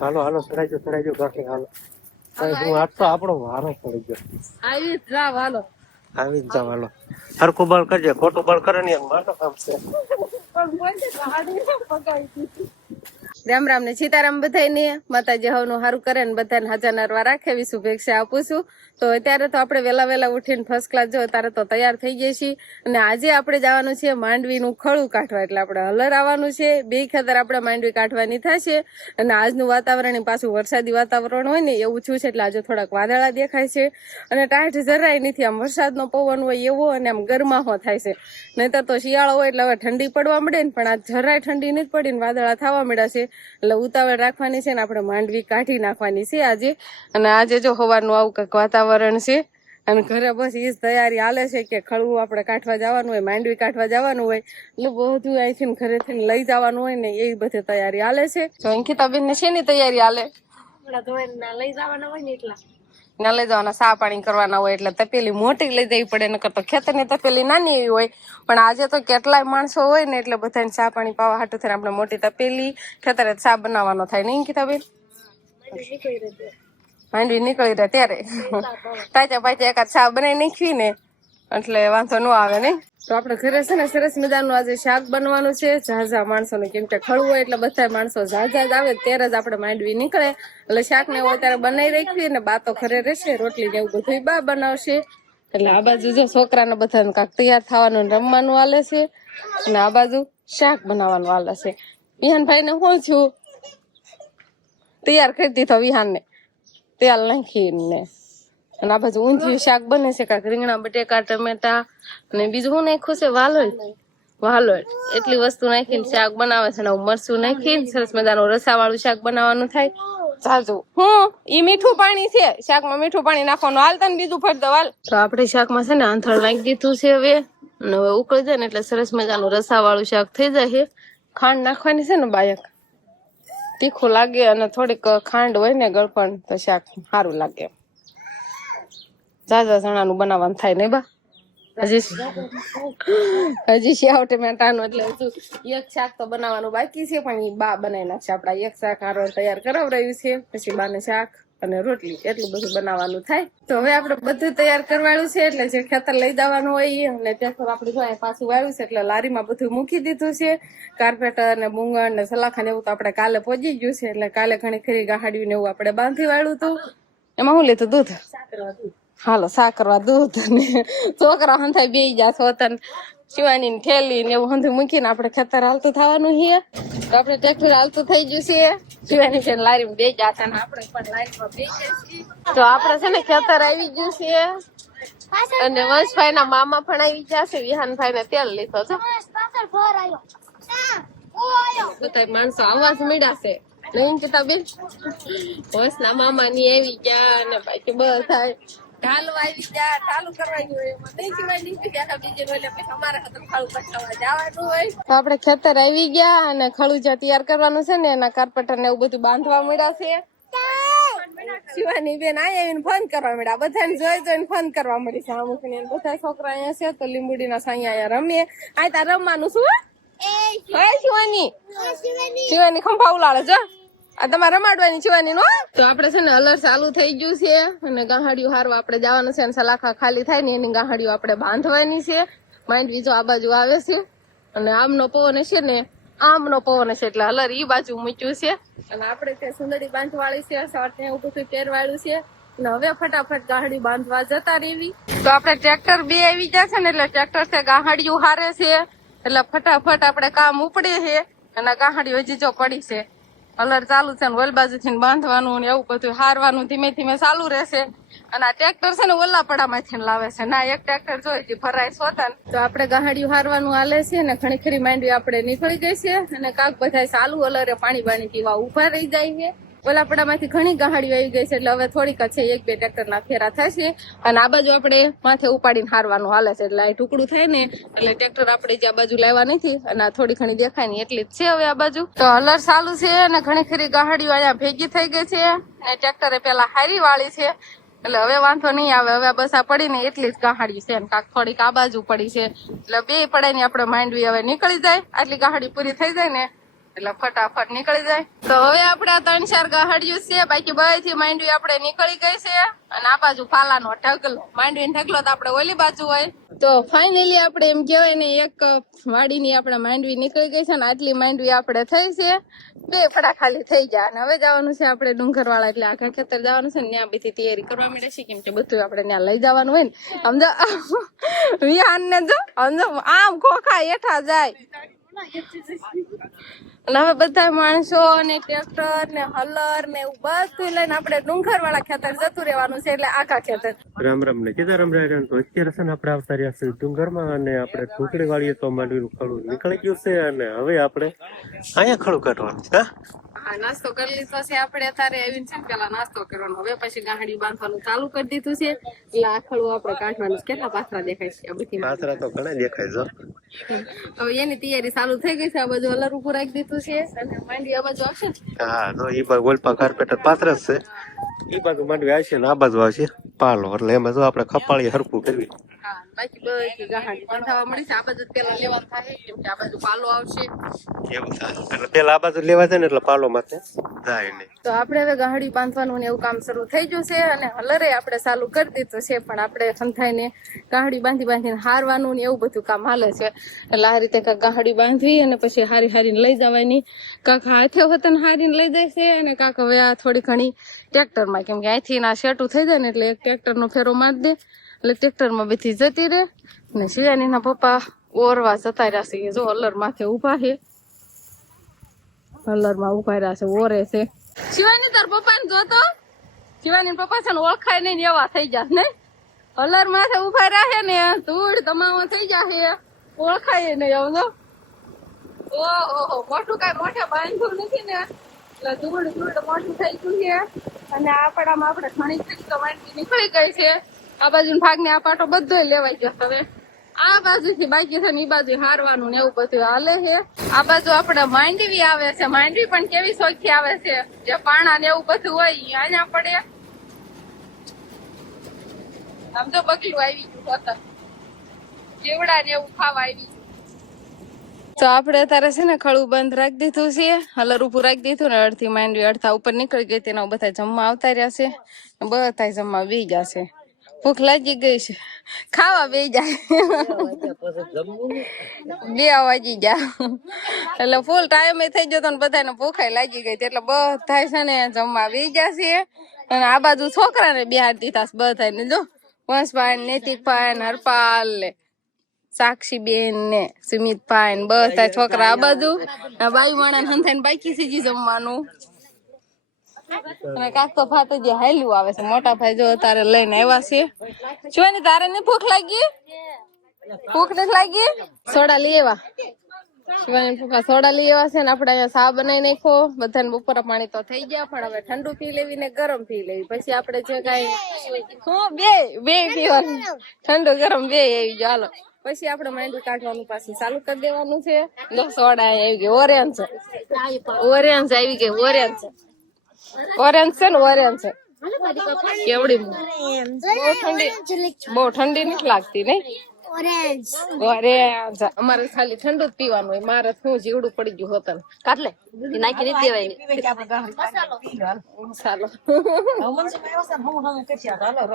હાલો હાલો ચડાઈ ગયો કાકી હાલો. હું આજ તો આપણો વારો પડી ગયો. આવી જ જાવ હાલો. આવી જ જાવ હાલો. હરખું બળ કરજે, ખોટું બળ કરે ને મારો કામ છે. રામ રામ ને સીતારામ બધાને. માતાજી હવનું સારું કરે ને બધાને હાજર નરવા રાખે એવી શુભેચ્છા આપું છું. તો અત્યારે તો આપણે વેલા ઉઠીને ફર્સ્ટ ક્લાસ જો અત્યારે તો તૈયાર થઈ જઈએ છીએ અને આજે આપણે જવાનું છે માંડવીનું ખળું કાઢવા. એટલે આપણે હલર આવવાનું છે. બે ખેતર આપણે માંડવી કાઢવાની થશે અને આજનું વાતાવરણ પાછું વરસાદી વાતાવરણ હોય ને એવું છું છે એટલે આજે થોડાક વાદળા દેખાય છે અને ટાઢ જરાય નથી. આમ વરસાદનો પવન હોય એવો અને આમ ગરમાહો થાય છે. નહીતર તો શિયાળો હોય એટલે હવે ઠંડી પડવા મળે ને, પણ આ જરાય ઠંડી નથી પડી ને વાદળા થવા મળ્યા છે એટલે ઉતાવળ રાખવાની છે ને આપણે માંડવી કાઢી નાખવાની છે આજે. અને આજે જો સવારનું આવું કંઈક વાતાવરણ છે અને ઘરે બસ એ જ તૈયારી હાલે છે કે ખળવું આપણે કાઢવા જવાનું હોય, માંડવી કાઢવા જવાનું હોય એટલે બધું અહીંથી ઘરેથી લઈ જવાનું હોય ને એ બધી તૈયારી હાલે છે. જો અંકિતાબેન ને શેની તૈયારી હાલે? લઈ જવાના હોય ને એટલા ના લઈ જવાના, સા પાણી કરવાના હોય એટલે તપેલી મોટી લઈ જવી પડે. નકર તો ખેતરની તપેલી નાની એવી હોય, પણ આજે તો કેટલાય માણસો હોય ને એટલે બધાને સા પાણી પાવા હાટું થઈને આપણે મોટી તપેલી ખેતરે સા બનાવવાનો થાય નહીં અંકિતાબેન? માંડવી નીકળી રહે ત્યારે તાજા પાછા એકાદ સા બનાવી નાખવી ને એટલે વાંધો ન આવે નહીં. તો આપણે ઘરે છે ને સરસ મજાનું આજે શાક બનવાનું છે ઝાઝા માણસોને, કેમ કે ખળવું હોય એટલે બધા માણસો ઝાઝા જ આવે ત્યારે જ આપણે માંડવી નીકળે. એટલે શાક ને એવું અત્યારે બનાવી રાખીએ ને બા તો ઘરે રહેશે, રોટલી ને એવું બધું બા બનાવશે. એટલે આ બાજુ જો છોકરાને બધાને કાંક તૈયાર થવાનું રમવાનું હાલે છે અને આ બાજુ શાક બનાવવાનું હાલે છે. વિહાનભાઈ ને હું છું તૈયાર કરી દીધો વિહાન ને તેલ નાખીને. અને આ બાજુ ઊંધિયું શાક બને છે, કાંક રીંગણા બટેકા ટમેટા અને બીજું શું નાખ્યું છે વાલોળ એટલી વસ્તુ નાખીને શાક બનાવે છે. અને મરચું નાખીને સરસ મજાનું રસાવાળું શાક બનાવવાનું થાય. જાજુ ઈ મીઠું પાણી છે, શાકમાં મીઠું પાણી નાખવાનું. હાલ તને બીજું ફરી દો હાલ. તો આપણે શાકમાં છે ને આંથળ નાખી દીધું છે હવે, અને હવે ઉકળી જાય ને એટલે સરસ મજાનું રસાવાળું શાક થઈ જાય. ખાંડ નાખવાની છે ને બાયક, તીખું લાગે અને થોડીક ખાંડ હોય ને ગળપણ તો શાક સારું લાગે. ઝાઝા ચણાનું બનાવવાનું થાય ને બા? હજી સેવ ટમેટાનું એટલે હજુ એક શાક તો બનાવવાનું બાકી છે, પણ એ બા બનાવી નાખશે. આપડા એક શાક હારો તૈયાર કરાવડાવ્યું છે, પછી બાને શાક અને રોટલી એટલું બધું બનાવવાનું થાય. તો હવે આપણે બધું તૈયાર કરવાળું છે એટલે જે ખેતર લઈ જવાનું હોય એ, અને ત્યાં આપણે જો પાછું વાવ્યું છે એટલે લારીમાં બધું મૂકી દીધું છે. કાર્પેટર ને મૂંગણ ને સલાખા ને એવું તો આપણે કાલે પહોંચી ગયું છે એટલે કાલે ઘણી ખરી ગાહાડ્યું ને એવું આપણે બાંધી વાળ્યું હતું. એમાં શું લીધું? દૂધ. હાલો સા કરવા દૂધ ને છોકરા હંથાઈ બે જા છોતન શિવાની ની થેલી ને એવું હંધું મૂકીને આપણે ખેતર હાલતું થવાનું છે. તો આપણે ટ્રેક્ટર હાલતું થઈ ગયું છે. શિવાની છે લારીમાં બે જાતા ને આપણે પણ લારીમાં બે જઈએ. તો આપણે છે ને ખેતર આવી ગયું છે અને વંશભાઈ ના મામા પણ આવી ગયા છે. વિહાનભાઈ ને તેલ લીધો છે. બધા માણસો આવાજ મળ્યા છે નહીં કિતાબેન? વંશ ના મામા ની આવી ગયા અને બાકી બધા ઢાલવા આવી ગયા, ઢાલું કરવાનું હોય એમાં નહીં સિવાય નીકળી ગયા બીજે એટલે પછી અમારે ખતમ ખાડું કટાવા જવાનું હોય. તો આપણે ખેતર આવી ગયા અને ખડું જ્યાં તૈયાર કરવાનું છે ને એના કાર્પેટર ને એવું બધું બાંધવા મળ્યા છે. શિવાની બેન અહીંયા આવીને ફોન કરવા મળ્યા, બધાને જોઈને ફોન કરવા મળી છે. અમુક ને બધા છોકરા અહીંયા છે તો લીંબુડીના સાંયા અહીંયા રમીએ. આ તાર રમવાનું શું? શિવાની ખંભા ઉલાળે જો આ તમારે રમાડવાની શિવાની નો. તો આપડે છે ને અલર ચાલુ થઈ ગયું છે અને ગાહાડીયું હારવા આપણે જવાનું છે. સલાખા ખાલી થાય ને એની ગાહાડીયું આપણે બાંધવાની છે. માંડવી જો આ બાજુ આવે છે અને આમનો પવન છે ને આમનો પવન છે એટલે અલર ઈ બાજુ મૂક્યું છે અને આપણે ત્યાં સુંદરી બાંધવાળી છે, શર્ટ ને એવું બધું પહેરવાળું છે. અને હવે ફટાફટ ગાહાડી બાંધવા જતા રહેવી. તો આપણે ટ્રેક્ટર બે આવી ગયા છે ને એટલે ટ્રેક્ટર છે ગાહાડીયું હારે છે એટલે ફટાફટ આપણે કામ ઉપડે છે. અને ગાહાડી હજી જો પડી છે, અલર ચાલુ છે ને વલ બાજુ થી બાંધવાનું ને એવું બધું હારવાનું ધીમે ધીમે ચાલુ રહેશે. અને આ ટ્રેક્ટર છે ને ઓલા પડામાંથી લાવે છે ના એક ટ્રેક્ટર જોઈ ભરાય સોતન. તો આપણે ગાહાડીયું હારવાનું હાલે છે ને ઘણી ખરી માંડવી આપણે નીકળી ગઈ છે અને કાક બધા ચાલુ અલરે પાણી બાણી પીવા ઉભા રહી જાય છે. ઓલાપડામાંથી ઘણી ગાહાડીઓ આવી ગઈ છે એટલે હવે થોડીક છે એક બે ટ્રેક્ટર ના ફેરા થશે અને આ બાજુ આપણે માથે ઉપાડીને હારવાનું હાલે છે. એટલે આ ટુકડું થાય ને એટલે ટ્રેક્ટર આપણે જે આ બાજુ લાવવા નથી અને આ થોડી ઘણી દેખાય ને એટલી જ છે હવે આ બાજુ. તો હલર ચાલુ છે અને ઘણી ખરી ગાહાડીઓ અહીંયા ભેગી થઈ ગઈ છે અને ટ્રેક્ટરે પેલા હારી વાળી છે એટલે હવે વાંધો નહીં આવે. હવે બસ આ પડી ને એટલી જ ગાહાડી છે કાક થોડીક આ બાજુ પડી છે એટલે બે પડાય ને આપણે માંડવી હવે નીકળી જાય. આટલી ગાહાડી પૂરી થઈ જાય ને એટલે ફટાફટ નીકળી જાય. તો હવે આપણે આ 3-4 ગાહડિયું છે, બાકી બધી માંડવી આપણે નીકળી ગઈ છે. અને આ બાજુ પાલાનો ઢગલો, માંડવીનો ઢગલો તો આપણે ઓલી બાજુ હોય. તો ફાઇનલી આપણે એમ કહેવાય ને એક વાડીની આપણે માંડવી નીકળી ગઈ છે ને આટલી માંડવી આપણે થઈ છે. 2 ફડા ખાલી થઈ ગયા અને હવે જવાનું છે આપણે ડુંગરવાળા, એટલે આખા ખેતર જવાનું છે ને ત્યાં બધી તૈયારી કરવા માંડે છે, કેમ કે બધું આપણે ત્યાં લઈ જવાનું હોય ને. સમજો વિહાન ને જો સમજો આમ ખોખા હેઠા જાય. અને હવે બધા માણસો ને ટ્રેક્ટર ને હલર ને એવું બધું લઈને આપણે ડુંગરવાળા ખેતર જતું રહેવાનું છે, એટલે આખા ખેતર. રામ રામ ને સીતારામ રામ. તો અત્યારે છે ને આપણે આવતા રહ્યા છીએ ડુંગરમાં, અને આપણે ઢોકળી વાળીએ તો માંડવીનું ખડું નીકળી ગયું છે, અને હવે આપણે અહીંયા ખડું કાઢવાનું છે. હા, નાસ્તો કરી લીધો છે આપણે. અત્યારે આવીને છે ને પેલા નાસ્તો કરવાનો, હવે પછી ગાંહડી બાંધવાનું ચાલુ કરી દીધું છે, એટલે આ ખડું આપણે કાઢવાનું. કેટલા પાથરા દેખાય છે આ બધી પાથરા તો ઘણા દેખાય છે. હવે એની તૈયારી ચાલુ થઈ ગઈ છે. આ બાજુ અલર ઉપર રાખી દીધું છે અને માંડવી આ બાજુ આવશે ને. હા, તો ઈ બાજુ ગોલપા કાર્પેટર પાથરા છે, ઈ બાજુ માંડવી આવશે ને આ બાજુ આવશે પાલો, એટલે એમાં જો આપણે ખપાળી હરખું કરવી. હા, બાકી બધી ગાંહડી બાંધવા મળી છે. આ બાજુ પેલા લેવા થાય, કેમ કે આ બાજુ પાલો આવશે. એવું થાય એટલે પેલા આ બાજુ લેવા જાય ને એટલે પાલો માથે જાય નહીં. તો આપણે હવે ગાંહડી બાંધવાનું ને એવું કામ શરૂ થઈ ગયું છે, અને હલરે આપણે ચાલુ કરી દીધું છે. પણ આપણે સંથાઈને ગાંહડી બાંધીને હારવાનું ને એવું બધું કામ હાલે છે. એટલે આ રીતે કાંક ગાંહડી બાંધવી અને પછી હારીને લઈ જવાની. કાંક હાથે વતન હારીને લઈ જાય છે, અને કાંક હવે આ થોડી ઘણી ટ્રેક્ટરમાં, કેમ કે અહીંથી ના શેટું થઈ જાય ને એટલે એક ટ્રેક્ટરનો ફેરો મારી દે, એટલે ટ્રેક્ટરમાં બધી જતી રહે. ને શિયાનીના પપ્પા ઓરવા જતા રહ્યા છે, જો હલર માથે ઉભા છે, હલરમાં ઉભા રહ્યા છે, ઓરે છે. શિવાની તાર પપ્પા ને જોતો, શિવાની પપ્પા છે ને ઓળખાય નહીં એવા થઈ જશે ને. હલર માથે ઉભા રહ્યા ને ધૂળ તમાવા થઈ જશે, ઓળખાય નહીં. આવજો ઓહો, મોટું કઈ મોઢે બાંધ્યું નથી ને, એટલે ધૂળ મોટું થઈ ગયું છે. અને આ પડામાં આપણે ઘણી થઈ તો માંડવી નીકળી ગઈ છે. આ બાજુ ભાગ ને આ પાટો બધો લેવાઈ ગયો. હવે આ બાજુ થી બાકી છે ને એ બાજુ હારવાનું ને એવું બધું હાલે છે. આ બાજુ આપણે માંડવી આવે છે, માંડવી પણ કેવી સોખી આવે છે, જે પાણા ને એવું બધું હોય અહીંયા પડે. આમ તો બગલું આવી ગયું હતા, કેવડા ને એવું ખાવા આવી ગયું. તો આપણે અત્યારે છે ને ખડું બંધ રાખી દીધું છે, હલર ઉપર રાખી દીધું ને અડધી માંડવી અડધા ઉપર નીકળી ગઈ. તેના બધા જમવા આવતા રહ્યા છે, બધા જમવા બેસી જશે. ભૂખ લાગી ગઈ છે, ખાવા બેસી જાય. 2 વાગી ગયા એટલે ફૂલ ટાઈમ થઈ જતો ને બધાને ભૂખાઈ લાગી ગઈ, એટલે બધા છે ને જમવા બેસી જશે. અને આ બાજુ છોકરાને બિહાર દીધા બધા ને, જો વંશભાઈ, નૈતિકભાઈ, હરપાલ ને સાક્ષીબેન ને સુમિતભાઈ ને બધા છોકરા આ બાજુ. બાઈ માણા હંથાઈને બાકી છે જમવાનું. અને કાક તો ભાત જે હાલ્યું આવે છે. મોટા ભાઈ જો તારે લઈને આવ્યા છે. શું ને તારે ને ભૂખ લાગી? ભૂખ નથી લાગી? સોડા લઈ આવ્યા. શિવાની પપ્પા સોડા લઈ આવ્યા છે ને આપણે અહીંયા ચા બનાવી નાખો. બધાને બપોરા પાણી તો થઈ ગયા, પણ હવે ઠંડુ પી લેવી ને ગરમ પી લેવી. પછી આપણે જે કઈ બે પીવાનું, ઠંડુ ગરમ બે આવી ગયો. હાલો પછી આપણે માંડવી કાઢવાનું પાછું ચાલુ કરી દેવાનું છે. સોડા આવી ગઈ, ઓરેન્જ આવી ગઈ, ઓરેન્જ છે ને, ઓરેન્જ છે. કેવડી બહુ ઠંડી નથી લાગતી નઈ. ઓરેન્જ અમારે ખાલી ઠંડુ જ પીવાનું હોય. મારે શું જીવડું પડી ગયું હોત કાટલે નાખી નથી દેવાય. ચાલો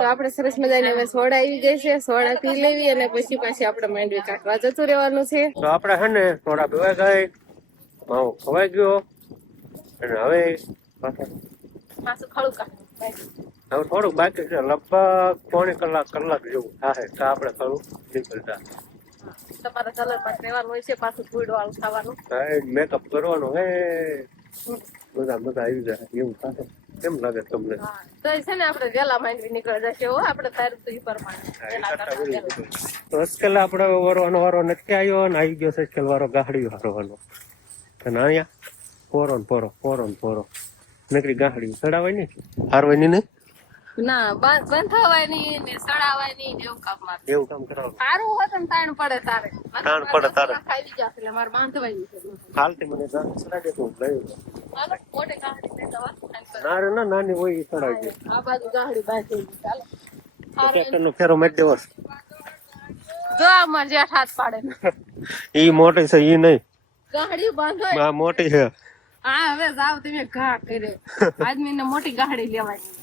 તો આપણે સરસ મજાની હવે સોડા આવી ગઈ છે, સોડા પી લેવી અને પછી પાછી આપણે માંડવી કાઢવા જતું રહેવાનું છે. તો આપણે છે ને સોડા પીવા ગઈ, માવો ખવાઈ ગયો, અને હવે પાછું ખડું કાઢવું. હવે થોડુંક બાકી છે, લગભગ પોણી કલાક જેવું થાય તો આપણે ખરું નીકળતા. તમારા કલર માં રહેવાનું હોય છે, પાછું ફૂડવાળું ખાવાનું, મેકઅપ કરવાનો હે, મજા આવી જાય એવું થાય. કેમ લાગે તમને? તો છે ને આપણે વેલા માંડવી નીકળી જશે. આપણે તારું તો ઈ પ્રમાણે તો આજકાલ આપણે વરવાનો વારો નથી આવ્યો, અને આવી ગયો છે આજકાલ વારો ગાહડી હારવાનો. અને અહીંયા પોરો નકરી ગાહડી ચડાવાય નહીં, હારવાની નહીં ના, બંધાવાની ને સડાવાની ને એવું કામ મારે. એવું કામ કરાવો. સારું હોત ને તાણ પડે તારે ખાઈ જશે, એટલે મારે બાંધવાની છે. હાલતી મને ચડાવી દે, હાલો મોટે ગાહડી ના નાની હોય એ ચડાવી દે. આ બાજુ ગાહડી બાંધી. ચાલો ટ્રેક્ટરનો ફેરો મેટ દેવો. જો અમારે જેઠ હાથ પાડે ઈ મોટી છે ઈ નહીં. ગાહડી બાંધો આ મોટી છે. હા હવે જાવ તમે ઘા કરે આદમીને મોટી ગાહડી લેવાની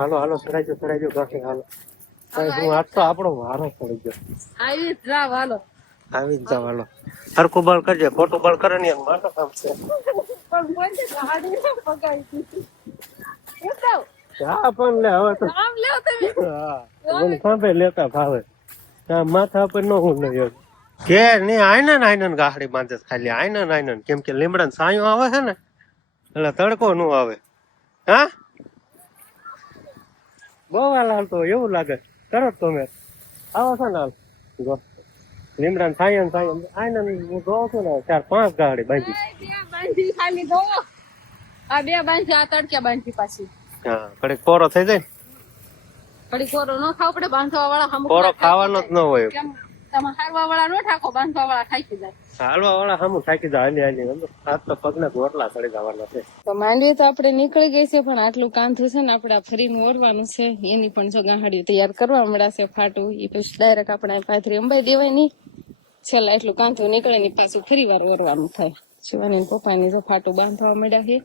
હાલો સરાજો ગાંઠી હાલો. હું આજ તો આપણો વારો પડી ગયો. આવી જ જાવ હાલો આવી જ જાવ હાલો. હરખું બળ કરજે, ખોટું બળ કરે ને એમ માથા કામ છે. પણ મને ગાડી ન પગાઈ હું જાવ હા પણ લે હવે તો આમ લેવ તમે હા મને સાંભળે લેતા ભાવે માથા પર ન હું નહીં કે નહીં આયને ગાહડી બાંધે છે ખાલી આયને કેમ કે લીમડા સાયો આવે છે ને એટલે તડકો નું આવે. હા બહુ હાલ હાલતો એવું લાગે કરો તમે આવો છો ને હાલ જો લીમડા સાયો આયને હું જોઉં છું ને 4-5 ગાહડી બાંધી. બે બાંધી ખાલી દો આ બે બાંધી આ તડકે બાંધી પાછી હા કડીક પોરો થઈ જાય ને. કડી કોરો ન ખાવ પડે બાંધવા વાળા હમ પોરો ખાવાનો જ ન હોય. કેમ તમે હારવા વાળા નો ઠાકો બાંધવા વાળા ખાઈ જાય હાલવા વાળા સામું થાકી જાય હાલી આજ તો પગના ગોટલા ચડી જવાના છે. તો માંડવી તો આપણે નીકળી ગઈ છે પણ આટલું કાંધું છે ને આપણે ફરીને ઓરવાનું છે એની પણ જો ગાહડી તૈયાર કરવા મળ્યા છે ફાટું એ પછી ડાયરેક્ટ આપણે પાથરી અંબાઈ દેવાય નહીં છેલ્લા એટલું કાંધું નીકળે ને પાછું ફરી વાર ઓરવાનું થાય. શિવાની પપ્પાની જો ફાટું બાંધવા મળ્યા છે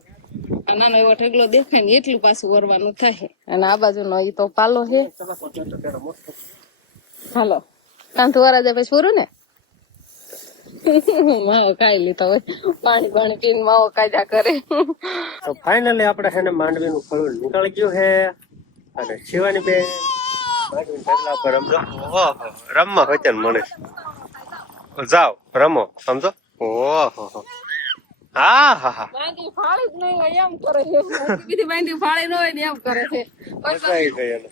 આ નાનો એવો ઢગલો દેખાય ને એટલું પાછું ઓરવાનું થાય અને આ બાજુનો એ તો પાલો છે. હાલો કાંધું ઓરા જાય પછી પૂરું ને માવો ખાઈ લીધો હોય પાણી પીને માવો કાઢ્યા કરે. તો ફાઇનલી આપણે છે ને માંડવીનું ફળું નીકળી ગયું છે અને શિવાની બેન માંડવી ઢગલા પર રમવા હોય મને જાઓ રમો સમજો. ઓહો હા હા હા બાંધી ફાળી જ નહીં હોય એમ કરે છે બીજી બાંધી ફાળી ન હોય ને એમ કરે છે. મજા આવી ગઈ એને.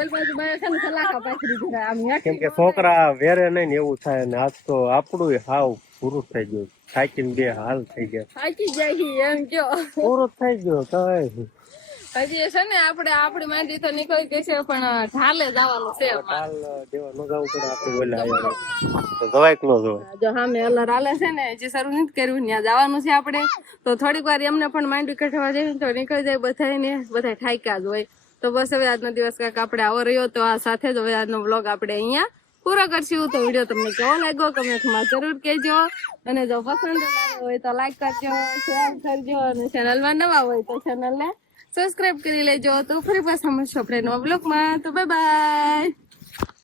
ઓલ બાજુ બાય છે ને સલાખા પાથરી દીધા આમ કેમ કે છોકરા વેરે નહીં ને એવું થાય ને આજ તો આપણું હાવ પૂરું થઈ ગયું થાકીને બે હાલ થઈ ગયા થાકી જાય એમ જો પૂરું થઈ ગયું કઈ હજી છે ને આપણે આપણી માંડી તો નીકળી ગઈ છે પણ ઢાલે જવાનું છે હાલ દેવા ન જવું પડે આપણે ઓલા આવ્યા તો જવાય કે ન જવાય. જો સામે અલર હાલે છે ને હજી શરૂ નથી કર્યું ત્યાં જવાનું છે આપણે તો થોડીક વાર એમને પણ માંડવી કઠવા જઈએ તો નીકળી જાય બધા ઠાક્યા જ હોય. તો બસ હવે આજનો દિવસ કાંઈક આપણે આવો રહ્યો તો આ સાથે જ હવે આજનો વ્લોગ આપણે અહીંયા પૂરો કરશું. તો વિડીયો તમને કેવો લાગ્યો કમેન્ટમાં જરૂર કહેજો અને જો પસંદ આવ્યો હોય તો લાઈક કરજો શેર કરજો અને ચેનલમાં નવા હોય તો ચેનલને સબસ્ક્રાઇબ કરી લેજો. તો ફરી પાછા મળશું આપણે નવા વ્લોગમાં. તો બાય બાય.